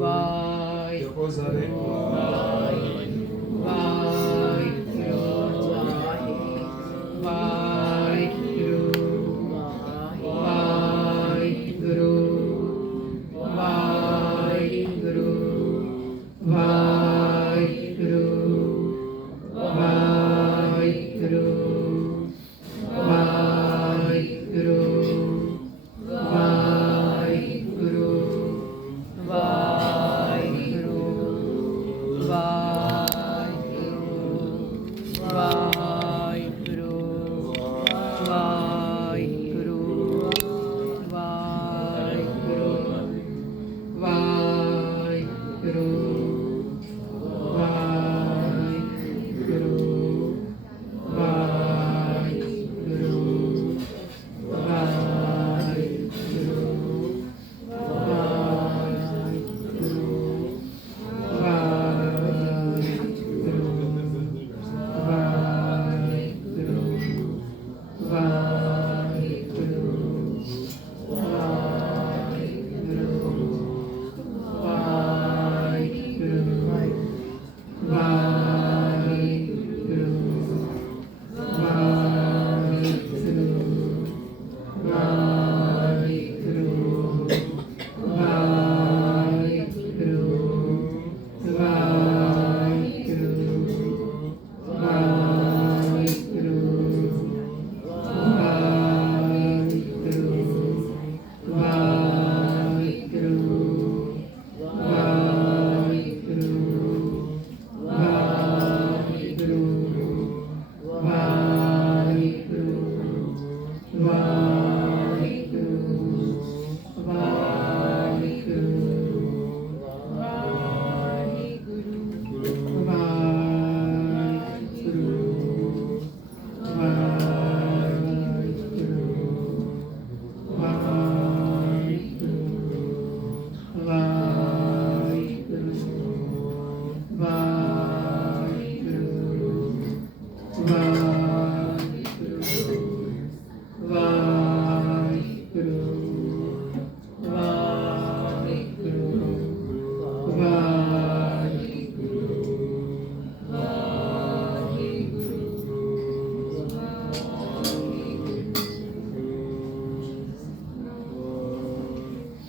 ਵਾਹਿ ਜਪੋ ਸਾਰੇ ਵਾਹਿਗੁਰੂ ਵਾਹਿਗੁਰੂ ਵਾਹਿਗੁਰੂ ਵਾਹਿਗੁਰੂ ਵਾਹਿਗੁਰੂ ਵਾਹਿਗੁਰੂ ਵਾਹਿਗੁਰੂ ਵਾਹਿਗੁਰੂ ਵਾਹਿਗੁਰੂ ਵਾਹਿਗੁਰੂ ਵਾਹਿਗੁਰੂ ਵਾਹਿਗੁਰੂ ਵਾਹਿਗੁਰੂ ਵਾਹਿਗੁਰੂ ਵਾਹਿਗੁਰੂ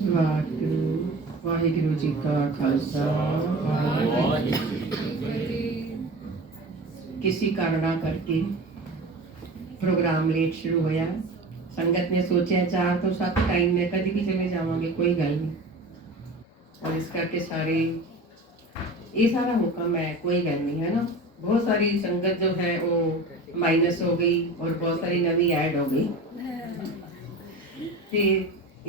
ਵਾਹਿਗੁਰੂ ਵਾਹਿਗੁਰੂ ਜੀ ਕਾ ਖਾਲਸਾ ਵਾਹਿਗੁਰੂ ਜੀ ਕੀ ਫਤਿਹ। किसी कारणा करके प्रोग्राम लेट शुरू होया। संगत ने सोचा 4 तो 7 टाइम में कभी भी चले जावांगे, कोई गल नहीं। और इस करके सारे ये सारा हुक्म है, कोई गल नहीं है ना। बहुत सारी संगत जो है वो माइनस हो गई और बहुत सारी नवी ऐड हो गई।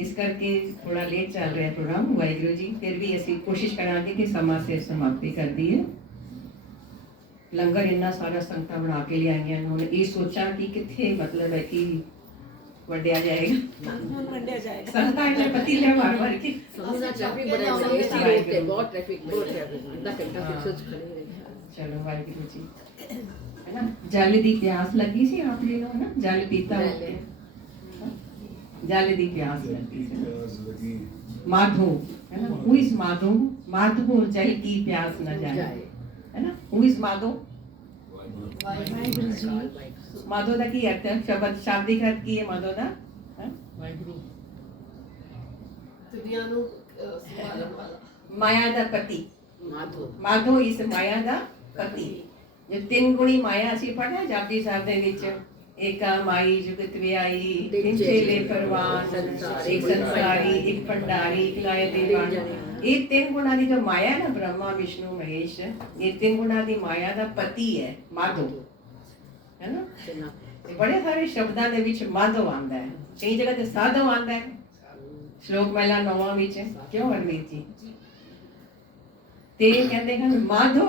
इस करके थोड़ा लेट चल रहा है प्रोग्राम। वाहिगुरू जी फिर भी असी कोशिश करांगे कि समा से समाप्ति कर दी है। लंगर इन्ना सारा संगत बना के लियाई उन्होंने ये सोचा कि कितने मतलब है कि वड्या जाएगा संगत ने पतीले मार मार के चलो वाहिगुरू जी है ना। जल दी प्यास लगी सी आप ले लो ना, जल पीता जल दी प्यास लगी माधो है ना। Who is Madho? माधो जल की प्यास न जाए है ना। Who is Madho? वाहिगुरू जी। माधो दा की अर्थ है? शब्द शाब्दिक अर्थ की है माधो दा वाहिगुरू दुनिया नु संभालण वाला माया दा पति। माधो माधो इस माया दा पति। जो 3 गुणी माया ਅਸੀਂ ਪੜ੍ਹਿਆ ਜਾਪਦੀ ਸਾਹਿਬ ਦੇ ਵਿੱਚ ਏਕਾ ਮਾਈ ਜੁਗਤ ਵਿਆਈ ਤਿੰਨ ਚੇਲੇ ਪਰਵਾਨ ਇੱਕ ਸੰਸਾਰੀ ਇੱਕ ਭੰਡਾਰੀ ਇੱਕ ਲਾਇ ਦੇਵਾਨ। ये 3 गुणा की जो माया ना ब्रह्मा विष्णु महेश, ये 3 गुणा की माया का पति है माधो है ना। बड़े सारे शब्दों के विच माधो आंदा है, कई जगह ते साधो आंदा है। श्लोक महिला 9वां विच क्यों हरमीत जी ते कहते हैं माधो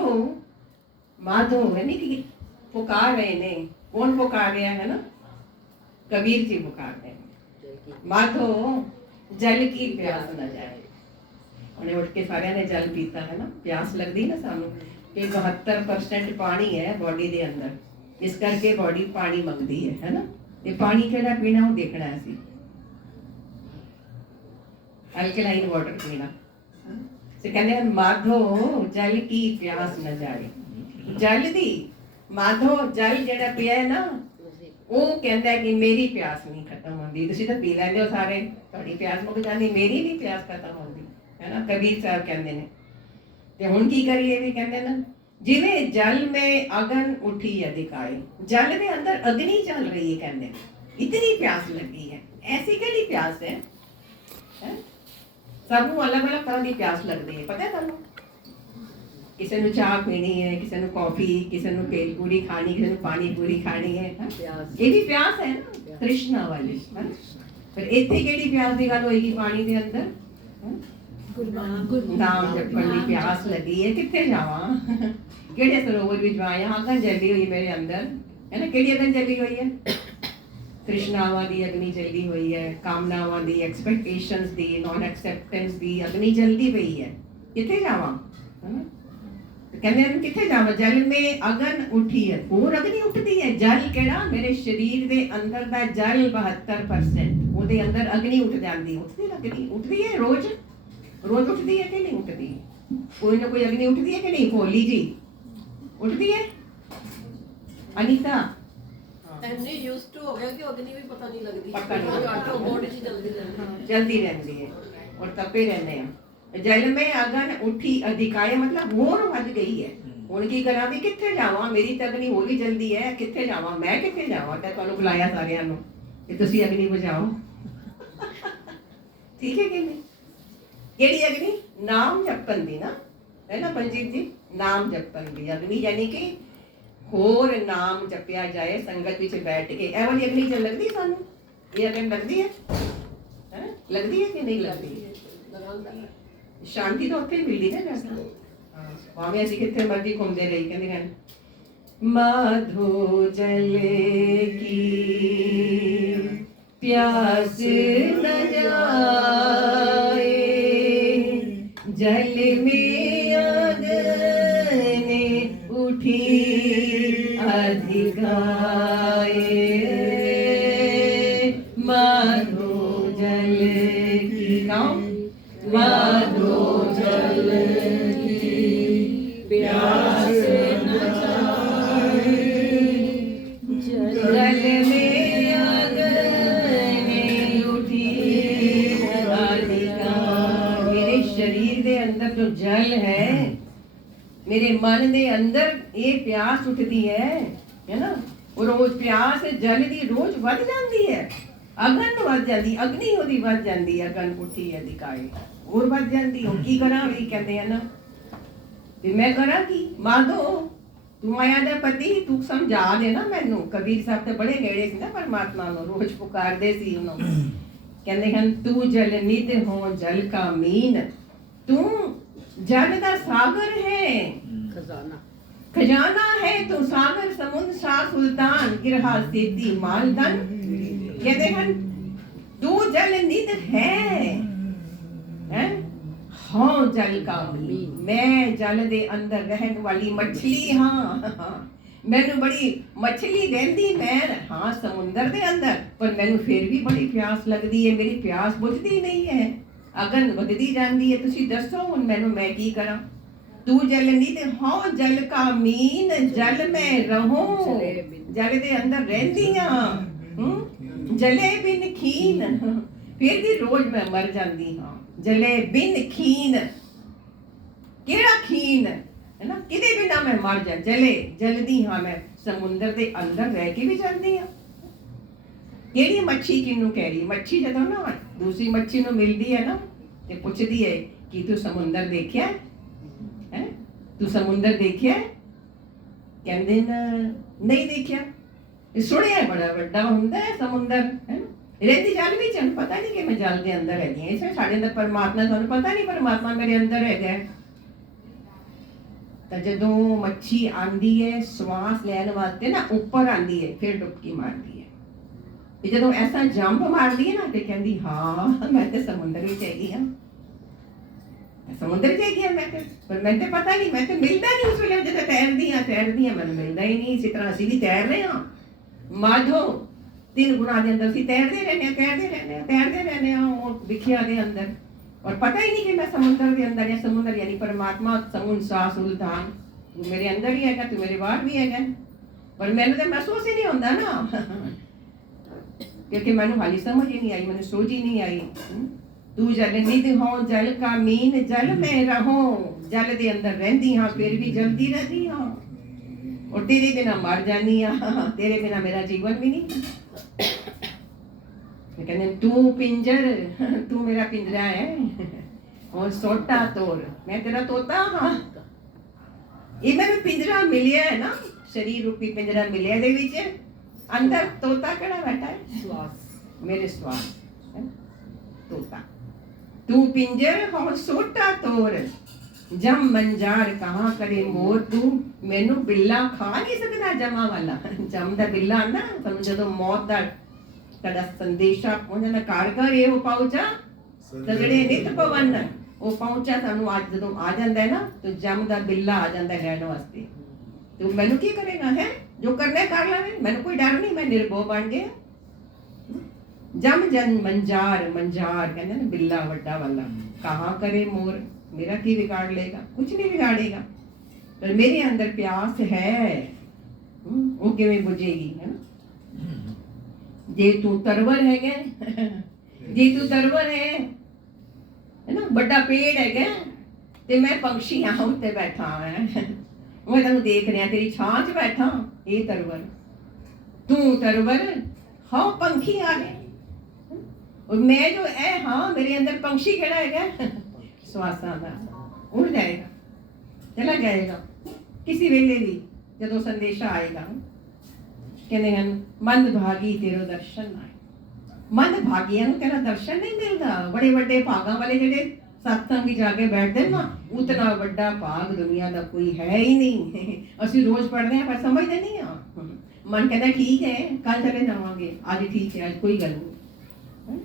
माधो है नहीं कि पुकार रहे ने। कौन पुकार रहा है ना? कबीर जी पुकार रहे हैं माधो जल की प्यास न जाए। उन्हें उठ के सारे ने जल पीता है ना। प्यास लगती ना सानू कि 72% पानी है बॉडी के अंदर, इस करके बॉडी पानी मंगती है ना। ये पानी केड़ा पीना वो देखना है। अल्कलाइन वाटर पीना ਤੇ ਕਹਿੰਦੇ ਹਨ ਮਾਧੋ ਜਲ ਕੀ ਪਿਆਸ ਨਾ ਜਾਏ। ਜਲ ਦੀ ਮਾਧੋ ਜਲ ਜਿਹੜਾ ਪਿਆ ਹੈ ਨਾ, ਉਹ ਕਹਿੰਦਾ ਕਿ ਮੇਰੀ ਪਿਆਸ ਨਹੀਂ ਖਤਮ ਹੁੰਦੀ। ਤੁਸੀਂ ਤਾਂ ਪੀ ਲੈਂਦੇ ਹੋ ਸਾਰੇ, ਤੁਹਾਡੀ ਪਿਆਸ ਮੁੱਕ ਜਾਂਦੀ, ਮੇਰੀ ਨਹੀਂ ਪਿਆਸ ਖਤਮ ਹੁੰਦੀ, ਹੈ ਨਾ। ਕਬੀਰ ਸਾਹਿਬ ਕਹਿੰਦੇ ਨੇ। ਤੇ ਹੁਣ ਕੀ ਕਰੀਏ ਵੀ ਕਹਿੰਦੇ ਨਾ, ਜਿਵੇਂ ਜਲ में अगन उठी है दिखाए। जल में अंदर अग्नि चल रही है, कहते इतनी प्यास लगी है। ऐसी केड़ी प्यास है, सबनों अलग अलग तरह की प्यास लगती है, पता है तुहानू। किसी ਨੂੰ ਚਾਹ ਪੀਣੀ ਹੈ, ਕਿਸੇ ਨੂੰ ਕੌਫੀ, ਕਿਸੇ ਨੂੰ ਭੇਲ ਪੂਰੀ ਖਾਣੀ, ਕਿਸੇ ਨੂੰ ਪਾਣੀ ਪੂਰੀ ਖਾਣੀ ਹੈ। ਇਹ ਵੀ ਪਿਆਸ ਹੈ ਨਾ, ਤ੍ਰਿਸ਼ਨਾ ਵਾਲੀ। ਫਿਰ ਇੱਥੇ ਕਿਹੜੀ ਪਿਆਸ ਦੀ ਗੱਲ ਹੋਏਗੀ? ਪਾਣੀ ਦੇ ਅੰਦਰ ਨਾਮ ਜਪਣ ਦੀ ਪਿਆਸ ਲੱਗੀ ਹੈ। ਕਿੱਥੇ ਜਾਵਾਂ? ਕਿਹੜੇ ਸਰੋਵਰ ਵਿੱਚ ਜਾਵਾਂ? ਅਗਨ ਜਲੀ ਹੋਈ ਮੇਰੇ ਅੰਦਰ, ਹੈ ਨਾ। ਕਿਹੜੀ ਅਗਨ ਜਲੀ ਹੋਈ ਹੈ? ਤ੍ਰਿਸ਼ਨਾਵਾਂ ਦੀ ਅਗਨੀ ਜਲਦੀ ਹੋਈ ਹੈ, ਕਾਮਨਾਵਾਂ ਦੀ, ਐਕਸਪੈਕਟੇਸ਼ਨਸ ਦੀ, ਨॉन ਐਕਸੈਪਟੈਂਸ ਦੀ ਅਗਨੀ ਜਲਦੀ ਪਈ ਹੈ। ਕਿੱਥੇ ਜਾਵਾਂ? ਕਹਿੰਦੇ ਹਨ ਕਿੱਥੇ ਜਾਵਾਂ? ਜਲ ਮੇ ਅਗਨ ਉੱਠੀ ਹੈ। ਹੋਰ ਅਗਨੀ ਉੱਠਦੀ ਹੈ। ਜਲ ਕਿਹੜਾ? ਮੇਰੇ ਸਰੀਰ ਦੇ ਅੰਦਰ ਦਾ ਜਲ 72%, ਉਹਦੇ ਅੰਦਰ ਅਗਨੀ ਉੱਠ ਜਾਂਦੀ। ਉੱਠਦੀ ਅਗਨੀ ਉੱਠਦੀ ਹੈ ਰੋਜ਼, ਰੋਜ਼ ਉੱਠਦੀ ਹੈ ਕਿ ਨਹੀਂ ਉੱਠਦੀ? ਕੋਈ ਨਾ ਕੋਈ ਅਗਨੀ ਉੱਠਦੀ ਹੈ ਕਿ ਨਹੀਂ? ਭੋਲੀ ਜੀ ਉੱਠਦੀ ਹੈ? ਅਨੀਤਾ ਐਨੇ ਯੂਜ਼ਡ ਟੂ ਹੋ ਗਿਆ ਕਿ ਅਗਨੀ ਵੀ ਪਤਾ ਨਹੀਂ ਲੱਗਦੀ, ਪਤਾ ਨਹੀਂ ਆਟੋ ਬੋਡੀ ਚ ਜਲਦੀ ਰਹਿੰਦੀ ਹੈ ਔਰ ਤਪੇ ਰਹਿੰਦੇ ਆ। ਜਲ ਮੇ ਅਗਨ ਉੱਠੀ ਅਧਿਕਾਏ, ਮਤਲਬ ਹੋਰ ਵੱਧ ਗਈ ਹੈ। ਹੁਣ ਕੀ ਕਰਾਂ ਵੀ? ਕਿੱਥੇ ਜਾਵਾਂ? ਮੇਰੀ ਤਾਂ ਅਗਨੀ ਹੋਰ ਵੀ ਜਲਦੀ ਹੈ। ਕਿੱਥੇ ਜਾਵਾਂ ਮੈਂ? ਕਿੱਥੇ ਜਾਵਾਂ? ਤਾਂ ਤੁਹਾਨੂੰ ਬੁਲਾਇਆ ਸਾਰਿਆਂ ਨੂੰ ਕਿ ਤੁਸੀਂ ਅਗਨੀ ਬੁਝਾਓ। ਠੀਕ ਹੈ ਕਿ ਨਹੀਂ? ਕਿਹੜੀ ਅਗਨੀ? ਨਾਮ ਜਪਣ ਦੀ ਨਾ, ਹੈ ਨਾ ਪੰਜੀਤ ਜੀ। ਨਾਮ ਜਪਣ ਦੀ ਅਗਨੀ, ਯਾਨੀ ਕਿ ਹੋਰ ਨਾਮ ਜਪਿਆ ਜਾਏ ਸੰਗਤ ਵਿੱਚ ਬੈਠ ਕੇ। ਇਹ ਵਾਲੀ ਅਗਨੀ ਚੱਲ ਲੱਗਦੀ ਸਾਨੂੰ? ਇਹ ਅਗਨ ਲੱਗਦੀ ਹੈ? ਲੱਗਦੀ ਹੈ ਕਿ ਨਹੀਂ ਲੱਗਦੀ? ਸ਼ਾਂਤੀ ਤਾਂ ਉੱਥੇ ਹੀ ਮਿਲਦੀ ਨਾ ਵੈਸੇ। ਭਾਵੇਂ ਅਸੀਂ ਕਿੱਥੇ ਮਰਜ਼ੀ ਘੁੰਮਦੇ ਰਹੀ, ਕਹਿੰਦੇ ਹਨ ਮਾਧੋ ਜਲੇ ਕੀ ਪਿਆਸ ਨ ਜਾਏ, ਜਲ ਮੇ ਅਗਨ ਉਠੀ अधिकाए। माधो जल की गाओ, माधो जल की प्यास न जाए, जल में अगन उठी अधिकार। मेरे शरीर के अंदर जो जल है, मेरे मन ਦੇ ਅੰਦਰ ਇਹ ਪਿਆਸ ਉੱਠਦੀ ਹੈ ਨਾ। ਔਰ ਉਹ ਪਿਆਸ ਜਲ ਦੀ ਰੋਜ਼ ਵੱਧ ਜਾਂਦੀ ਹੈ, ਅਗਨ ਵੱਧ ਜਾਂਦੀ, ਅਗਨੀ ਉਹਦੀ ਵੱਧ ਜਾਂਦੀ ਹੈ। ਅਗਨ ਉੱਠੀ ਹੈ ਦਿਖਾਏ, ਹੋਰ ਵੱਧ ਜਾਂਦੀ। ਉਹ ਕੀ ਕਰਾਂ? ਵੀ ਕਹਿੰਦੇ ਆ ਨਾ ਵੀ ਮੈਂ ਕਰਾਂ ਕੀ? ਮਾਧੋ ਤੂੰ ਮਾਇਆ ਦਾ ਪਤੀ, ਤੂੰ ਸਮਝਾ ਦੇ ਨਾ ਮੈਨੂੰ। ਕਬੀਰ ਸਾਹਿਬ ਤੇ ਬੜੇ ਨੇੜੇ ਸੀ ਨਾ ਪਰਮਾਤਮਾ ਨੂੰ, ਰੋਜ਼ ਪੁਕਾਰਦੇ ਸੀ ਉਹਨੂੰ। ਕਹਿੰਦੇ ਹਨ ਤੂੰ ਜਲ ਨਿਧ ਹੋ ਜਲ ਕਾ ਮੀਨ। ਤੂੰ जल का सागर है, खजाना खजाना है तू। सागर समुद्र शाह सुल्तान गिरहा सेती मालदन। कहते हैं तू जल निध है हाँ जल का मीन। मैं जल दे अंदर रहन वाली मछली हाँ। मैनू बड़ी मछली रहंदी मैं हाँ समुंदर दे अंदर, पर मैनू फिर भी बड़ी प्यास लगदी है। मेरी प्यास बुझदी नहीं है, अगन वधदी जांदी है। तुसी दसो हुण मैनू मैं की करा? तू जल निध हो जल का मीन, जल में रहो, जल दे अंदर रहंदी हां। जले बिन खीन, फिर भी रोज मैं मर जांदी हां। जले बिन खीन, केड़ा खीन है ना, किदे बिना मैं मर जा। जले जलदी हां मैं, समुंदर दे अंदर रह के भी जांदी हां। ਕਿਹੜੀ ਮੱਛੀ ਕਿਹਨੂੰ ਕਹਿ ਰਹੀ? ਮੱਛੀ ਜਦੋਂ ਨਾ ਦੂਸਰੀ ਮੱਛੀ ਨੂੰ ਮਿਲਦੀ ਹੈ ਨਾ ਤੇ ਪੁੱਛਦੀ ਹੈ ਕਿ ਤੂੰ ਸਮੁੰਦਰ ਦੇਖਿਆ ਹੈ? ਤੂੰ ਸਮੁੰਦਰ ਦੇਖਿਆ? ਕਹਿੰਦੇ ਨਾ ਨਹੀਂ ਦੇਖਿਆ। ਇਹ ਸੁਣਿਆ ਬੜਾ ਵੱਡਾ ਹੁੰਦਾ ਹੈ ਸਮੁੰਦਰ, ਹੈ ਨਾ। ਰਹਿੰਦੀ ਜਲ ਵਿੱਚ ਸਾਨੂੰ ਪਤਾ ਨਹੀਂ ਕਿ ਮੈਂ ਜਲ ਦੇ ਅੰਦਰ ਹੈਗੀ ਹਾਂ। ਇਸ ਵਿੱਚ ਸਾਡੇ ਅੰਦਰ ਪਰਮਾਤਮਾ, ਤੁਹਾਨੂੰ ਪਤਾ ਨਹੀਂ ਪਰਮਾਤਮਾ ਮੇਰੇ ਅੰਦਰ ਹੈਗਾ। ਤਾਂ ਜਦੋਂ ਮੱਛੀ ਆਂਦੀ ਹੈ ਸਵਾਸ ਲੈਣ ਵਾਸਤੇ ਨਾ, ਉੱਪਰ ਆਂਦੀ ਹੈ, ਫਿਰ ਡੁਬਕੀ ਮਾਰਦੀ ਹੈ। ਤੇ ਜਦੋਂ ਐਸਾ ਜੰਪ ਮਾਰਦੀ ਹੈ ਨਾ ਤੇ ਕਹਿੰਦੀ ਹਾਂ ਮੈਂ ਤੇ ਸਮੁੰਦਰ ਵਿੱਚ ਹੈਗੀ ਹਾਂ, ਸਮੁੰਦਰ 'ਚ ਹੈਗੀ ਹਾਂ ਮੈਂ ਤੇ। ਪਰ ਮੈਨੂੰ ਤੇ ਪਤਾ ਨਹੀਂ, ਮੈਂ ਤੇ ਮਿਲਦਾ ਨਹੀਂ ਉਸ ਵੇਲੇ ਜਦੋਂ ਤੈਰਦੀ ਹਾਂ ਮੈਨੂੰ ਮਿਲਦਾ ਹੀ ਨਹੀਂ। ਇਸੇ ਤਰ੍ਹਾਂ ਅਸੀਂ ਵੀ ਤੈਰ ਰਹੇ ਹਾਂ। ਮਾਧੋ ਤਿੰਨ ਗੁਣਾਂ ਦੇ ਅੰਦਰ ਅਸੀਂ ਤੈਰਦੇ ਰਹਿੰਦੇ ਹਾਂ ਉਹ ਵਿਖਿਆ ਦੇ ਅੰਦਰ। और पता ही नहीं कि मैं समुद्र के अंदर, या समुद्र यानी परमात्मा समुद्र सा सुल्तान तू मेरे अंदर ही हैगा, तू मेरे बाहर भी हैगा, पर मैंने तो महसूस ही नहीं होता ना क्योंकि मैंने हाली समझ ही नहीं आई, मैंने सोच ही नहीं आई। तू जल निध हो जल का मीन, जल में रहो, जल दे अंदर रहंदी हां फिर भी जलती रहती हां, और तेरे बिना मर जानी हां, तेरे बिना मेरा जीवन भी नहीं। कहने तू पिंजर, तू मेरा पिंजरा है और सोटा तोर, मैं तेरा तोता हाँ। ये मैंने पिंजरा मिलिया है ना, शरीर रूपी पिंजरा मिलिया दे विच, अंदर तोता कड़ा बैठा है, श्वास, मेरे श्वास तोता। तू पिंजर हो सोटा तोर, जम मंजार कहाँ करे मोर, तू मैनू बिल्ला खा नहीं सकता जमा वाला, जम दा बिल्ला आंदा तुम जदों मौत दा कदा संदेशा पहुंचना कारगर ये वो पहुंचा सगड़े नित पवन, वो पहुंचा सानू आज जदों आ जांदा है ना, तो जम दा बिल्ला आ जांदा लैण वास्ते। तू मैनू की करेगा है, जो करना है कर लावे, मैनू कोई डर नहीं, मैं निर्भो बन गया। जम जन मंजार, मंजार कहते ना बिल्ला वड्डा वाला, कहाँ करे मोर, मेरा की बिगाड़ लेगा, कुछ नहीं बिगाड़ेगा, पर मेरे अंदर प्यास है वो किवें बुझेगी, है ना। जे तू तरवर है क्या जे तू तरवर है ना, बड़ा पेड़ है क्या, ते मैं पंछी हाँ उत्ते बैठा है, मैं तेनू देख रहा तेरी छां च बैठा, ये तरवर, तू तरवर हाँ पंखी आ गए, और मैं जो है हाँ मेरे अंदर पंछी खड़ा है श्वासां दा, उड़ जाएगा, चला जाएगा किसी वेले भी जदों संदेशा आएगा। कहते हैं मंद भागी तेरो दर्शन आए, मंद भागियां नूं तेरा दर्शन नहीं मिलता, बड़े बड़े भागां वाले जेडे सत्संग भी जाके बैठते ना, उतना बड़ा भाग दुनिया का कोई है ही नहीं। असि रोज पढ़ते हैं पर समझते नहीं हाँ, मन कहता ठीक है कल चले जावांगे, आज ठीक है आज कोई गल नहीं,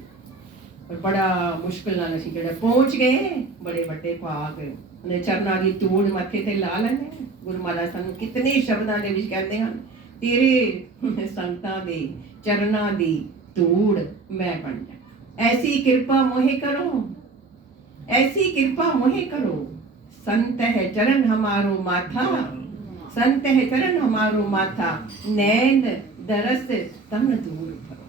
पर बड़ा मुश्किल नाल असीं जेड़े पहुंच गए बड़े बड़े भाग ने चरना की धूड़ मथे ते ला लैने। गुरु महाराज सानू कितने शब्दां दे विच कहते हैं तेरे संतां दे चरना दी धूड़ मैं बन जा, ऐसी कृपा मोहे करो, ऐसी कृपा मोहे करो, संत है चरण हमारो माथा, संत है चरण हमारो माथा, नैन दरस तन दूर करो,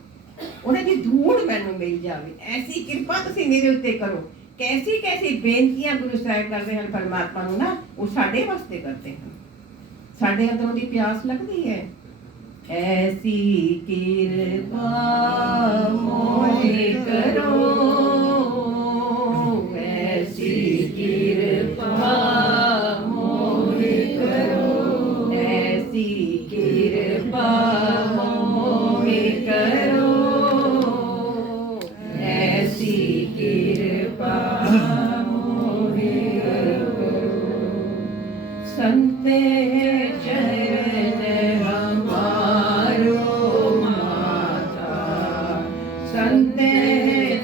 उन्हें दी धूड़ मैनू मिल जावे, ऐसी कृपा तुसी मेरे उत्ते करो। कैसी कैसी बेनतियां गुरु साहिब करते हैं परमात्मा नू ना, वो साडे वास्ते करते हैं, साडे अंदरों दी प्यास लगती है। ऐसी कृपा मोहे करो, ऐसी कृपा मोहे करो, ऐसी कृपा मोहे करो, ऐसी कृपा मोहे करो। संते चरण हमारो माता, संते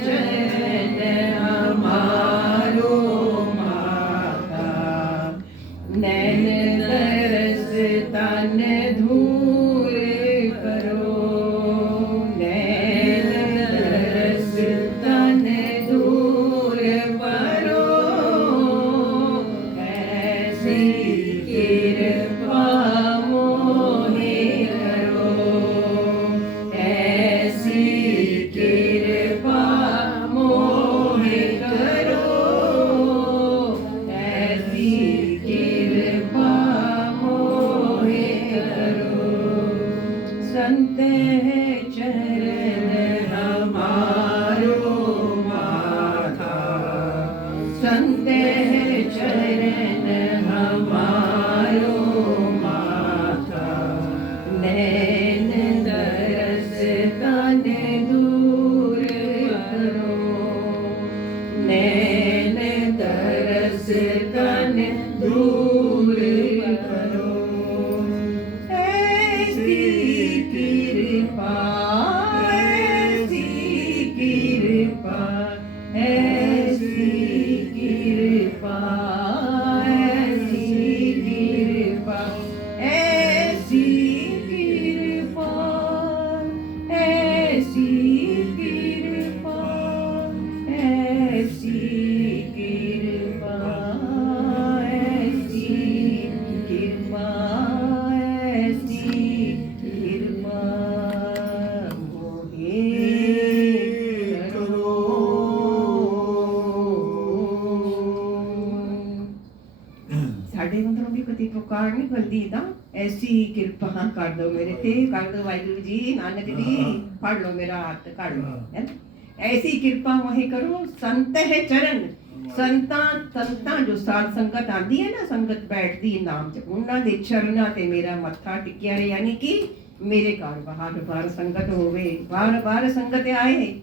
चरण हमारो माता, नैन तरस तन धूर करो, नैन तरस तन धूर करो, ऐसी कृपा मोहे करो, ऐसी कृपा मोहे करो, ऐसी कृपा मोहे करो। संत चरण हमारो माथा, संत चरण हमारो माथा, नैन दरस तन दूर करो, नैन दरस तन दूर करो, ऐसी कृपा, ऐसी कृपा, ऐसी कृपा, ऐसी ਸਾਡੇ ਅੰਦਰੋਂ ਵੀ ਕਦੀ ਪੁਕਾਰ ਨਹੀਂ ਕਰਦੀ ਤਾਂ ਐਸੀ ਕਿਰਪਾ ਕਰ ਦੋ ਮੇਰੇ ਤੇ, ਕਰ ਦੋ ਵਾਹਿਗੁਰੂ ਜੀ, ਨਾਨਕ ਜੀ ਫੜ ਲਓ ਮੇਰਾ ਹੱਥ, ਕਰ ਲਓ, ਹੈ ਐਸੀ ਕਿਰਪਾ ਵਹੀ ਕਰੋ। ਸੰਤ ਹੈ ਚਰਨ, ਸੰਤਾਂ ਜੋ ਸਾਧ ਸੰਗਤ ਆਂਦੀ ਹੈ ਨਾ, ਸੰਗਤ ਬੈਠਦੀ ਨਾਮ ਚ, ਉਹਨਾਂ ਦੇ ਚਰਨਾਂ ਤੇ ਮੇਰਾ ਮੱਥਾ ਟਿਕਿਆ ਰਹੇ, ਯਾਨੀ ਕਿ ਮੇਰੇ ਘਰ ਬਾਹਰ ਸੰਗਤ ਹੋਵੇ, ਬਾਹਰ ਸੰਗਤ ਆਏ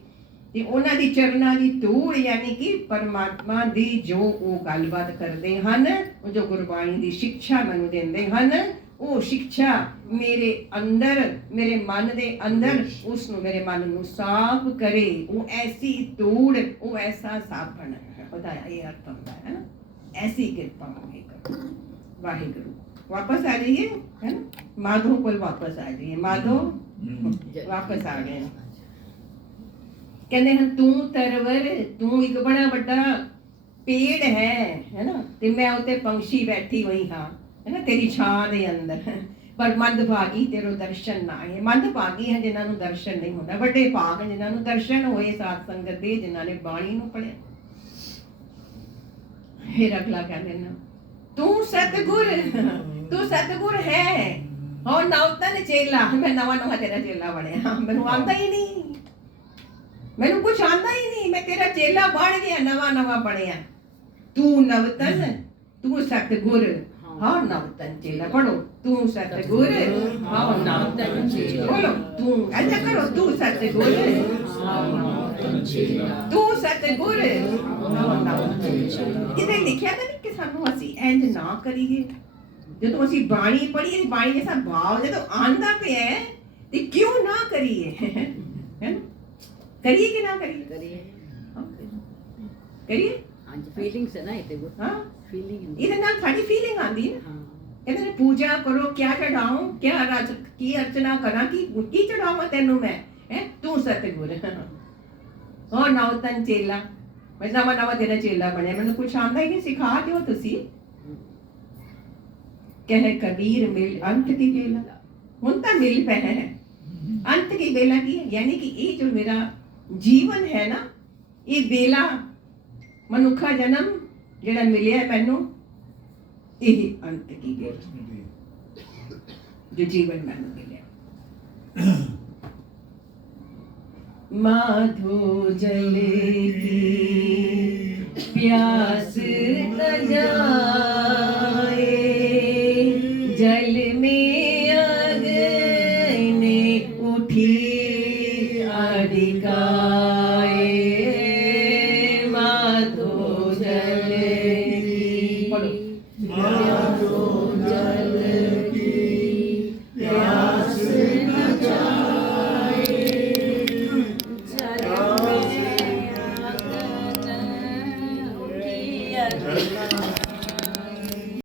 ਤੇ ਉਹਨਾਂ ਦੀ ਚਰਨਾਂ ਦੀ ਧੂੜ, ਯਾਨੀ ਕਿ ਪਰਮਾਤਮਾ ਦੀ ਜੋ ਉਹ ਗੱਲਬਾਤ ਕਰਦੇ ਹਨ, ਉਹ ਜੋ ਗੁਰਬਾਣੀ ਦੀ ਸਿੱਖਿਆ ਮੈਨੂੰ ਦਿੰਦੇ ਹਨ, ਉਹ ਸਿੱਖਿਆ ਮੇਰੇ ਅੰਦਰ, ਮੇਰੇ ਮਨ ਦੇ ਅੰਦਰ, ਉਸ ਨੂੰ, ਮੇਰੇ ਮਨ ਨੂੰ ਸਾਫ਼ ਕਰੇ। ਉਹ ਐਸੀ ਧੂੜ, ਉਹ ਐਸਾ ਸਾਬਣ, ਉਹਦਾ ਇਹ ਅਰਥ ਹੁੰਦਾ ਹੈ ਨਾ, ਐਸੀ ਕਿਰਪਾ ਹੋਵੇ ਵਾਹਿਗੁਰੂ। वापस आ जाइए, है ना, माधो को वापस आ जाइए, माधो वापस आ गए। कहते हैं तू तरवर, तू एक बड़ा बड़ा पेड़ है ना, ते मैं उते पंछी बैठी हुई हाँ, है ना, तेरी छां दे अंदर, पर मंदभागी तेरो दर्शन ना आए। मंदभागी है जिन्हां नूं दर्शन नहीं होता, बड़े भाग जिन्हां नूं दर्शन होए साध संगत दे, जिन्हां ने बाणी नूं पढ़िया। फिर अगला कहते हैं तू सतगुर, तू सतगुर है और नौतन चेला। मैं नवा तेरा चेला बनया, मैनू आंदा ही नहीं, मैनू कुछ आंदा ही नहीं, मैं तेरा चेला बन गया, नवा बनया। तू नवतन, तू सतगुर हाँ नवतन चेला। पढ़ो, तू सतगुर हाँ नवतन चेला। बोलो तू, ऐसा करो, तू सतगुर हाँ नवतन चेला, तू सतगुर हाँ नवतन चेला। किते लिखिया था नहीं कि सानू असी इंज ना करिए। ਜਦੋਂ ਅਸੀਂ ਬਾਣੀ ਪੜ੍ਹੀਏ, ਬਾਣੀ ਦੇ ਸਾਹ ਭਾਵ ਜਦੋਂ ਆਂਦਾ ਪਿਆ ਤੇ ਕਿਉਂ ਨਾ ਕਰੀਏ, ਹੈ ਨਾ, ਕਰੀਏ ਕਿ ਨਾ ਕਰੀਏ, ਕਰੀਏ ਹਾਂਜੀ ਫੀਲਿੰਗਸ ਹੈ ਨਾ ਇਹ ਤੇ ਹਾਂ ਫੀਲਿੰਗ ਇਹਦੇ ਨਾਲ ਸਾਡੀ ਫੀਲਿੰਗ ਆਂਦੀ ਹੈ। ਹਾਂ ਕਹਿੰਦੇ ਨੇ ਪੂਜਾ ਕਰੋ, ਕਿਆ ਚੜਾਉਂ, ਕਿਆ ਰਾਜ ਕੀ ਅਰਚਨਾ ਕਰਾਂ, ਕੀ ਚੜਾਵਾਂ ਤੈਨੂੰ ਮੈਂ, ਹੈ ਤੂੰ ਸਤਿਗੁਰ ਹੋ ਨੌਤਨ ਚੇਲਾ। ਮੈਂ ਨਵਾਂ ਤੇਰਾ ਚੇਲਾ ਬਣਿਆ, ਮੈਨੂੰ ਕੁਛ ਆਂਦਾ ਹੀ ਨਹੀਂ, ਸਿਖਾ ਦਿਓ ਤੁਸੀਂ। कहे कबीर मिल अंत की बेला, हुण तां मिल पे है अंत की बेला की, यानी कि ये जो मेरा जीवन है ना, ये बेला मनुखा जन्म जेड़ा मिलिया मैनू, यही अंत की बेला जो जीवन मैनू मिलिया। माधो जले की प्यास न जा